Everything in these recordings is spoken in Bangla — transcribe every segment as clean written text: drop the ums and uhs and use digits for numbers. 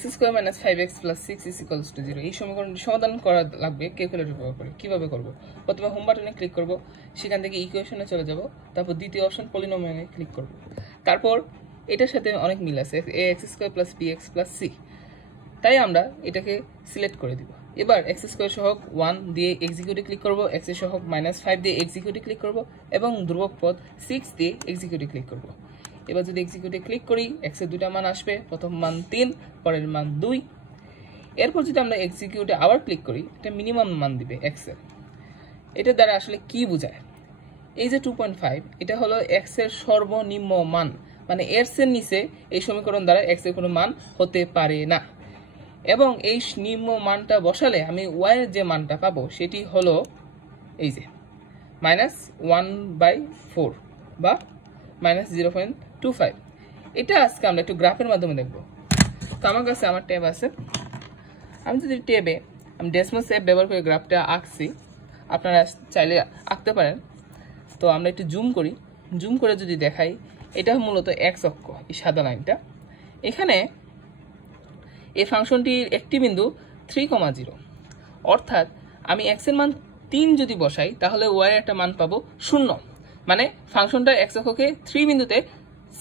x square minus 5x plus 6 is equals to 0 এই সমীকরণটি সমাধান করা লাগবে ক্যালকুলেটর ব্যবহার করে। কিভাবে করব? প্রথমে হোম বাটনে ক্লিক করব, সেখান থেকে ইকুয়েশনে চলে যাব, তারপর দ্বিতীয় অপশন পলিনোমিয়ালে ক্লিক করব। তারপর এটার সাথে অনেক মিল আছে, ax square plus bx plus c, তাই আমরা এটাকে সিলেক্ট করে দিব। এবার x স্কয়ার সহগ 1 দিয়ে এক্সিকিউটে ক্লিক করব, x এর সহগ -5 দিয়ে এক্সিকিউটে ক্লিক করব এবং ধ্রুবক পদ 6 দিয়ে এক্সিকিউটে ক্লিক করব। এবার যদি এক্সিকিউটে ক্লিক করি, x এর দুটো মান আসবে, প্রথম মান 3, পরের মান 2। এরপর যদি আমরা এক্সিকিউটে আবার ক্লিক করি, এটা মিনিমাম মান দিবে x এর। এটা দ্বারা আসলে কি বোঝায়? এই যে 2.5, এটা হলো x এর সর্বনিম্ন মান, মানে এর চেয়ে নিচে এই সমীকরণ দ্বারা x এর কোনো মান হতে পারে না। এবং এই নিম্ন মানটা বসালে আমি y এর যে মানটা পাবো সেটি হলো এই যে -1/4 বা -0.25। এটা আজকে আমরা একটু গ্রাফের মাধ্যমে দেখব। তো আমার কাছে আমার ট্যাব আছে, আমি যদি ট্যাবে আমি ডেসমোস অ্যাপ ব্যবহার করে গ্রাফটা আঁকছি, আপনারা চাইলে আঁকতে পারেন। তো আমরা একটু জুম করি, জুম করে যদি দেখাই, এটা মূলত x অক্ষ, এই সাদা লাইনটা। এখানে এই ফাংশনটির একটি বিন্দু 3,0, অর্থাৎ আমি x এর মান 3 যদি বসাই তাহলে y এর একটা মান পাবো 0, মানে ফাংশনটা x অক্ষকে 3 বিন্দুতে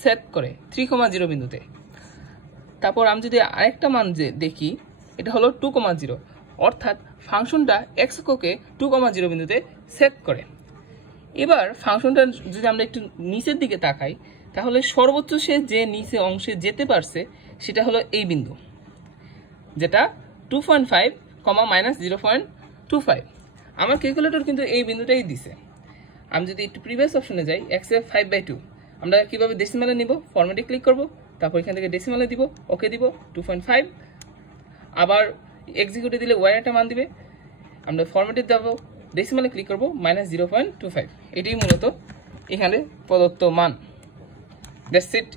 সেট করে, 3,0 বিন্দুতে। তারপর আমি যদি আরেকটা মান যে দেখি, এটা হলো 2,0, অর্থাৎ ফাংশনটা x অক্ষকে 2,0 বিন্দুতে সেট করে। এবার ফাংশনটা যদি আমরা একটু নিচের দিকে তাকাই, তাহলে সর্বোচ্চ সে যে নিচে অংশে যেতে পারছে সেটা হলো এই বিন্দু, যেটা 2.5, -0.25। আমার ক্যালকুলেটর কিন্তু এই বিন্দুটাই দিছে। আমি যদি একটু প্রিভিয়াস অপশনে যাই, x এর 5/2, আমরা কিভাবে ডেসিমালে নিব? ফরম্যাটে ক্লিক করব, তারপর এখান থেকে ডেসিমালে দিব, ওকে দিব, 2.5। আবার এক্সিকিউটে দিলে y একটা মান দিবে, আমরা ফরম্যাটে যাব, ডেসিমালে ক্লিক করব, -0.25। এটাই মূলত এখানে প্রদত্ত মান। That's it.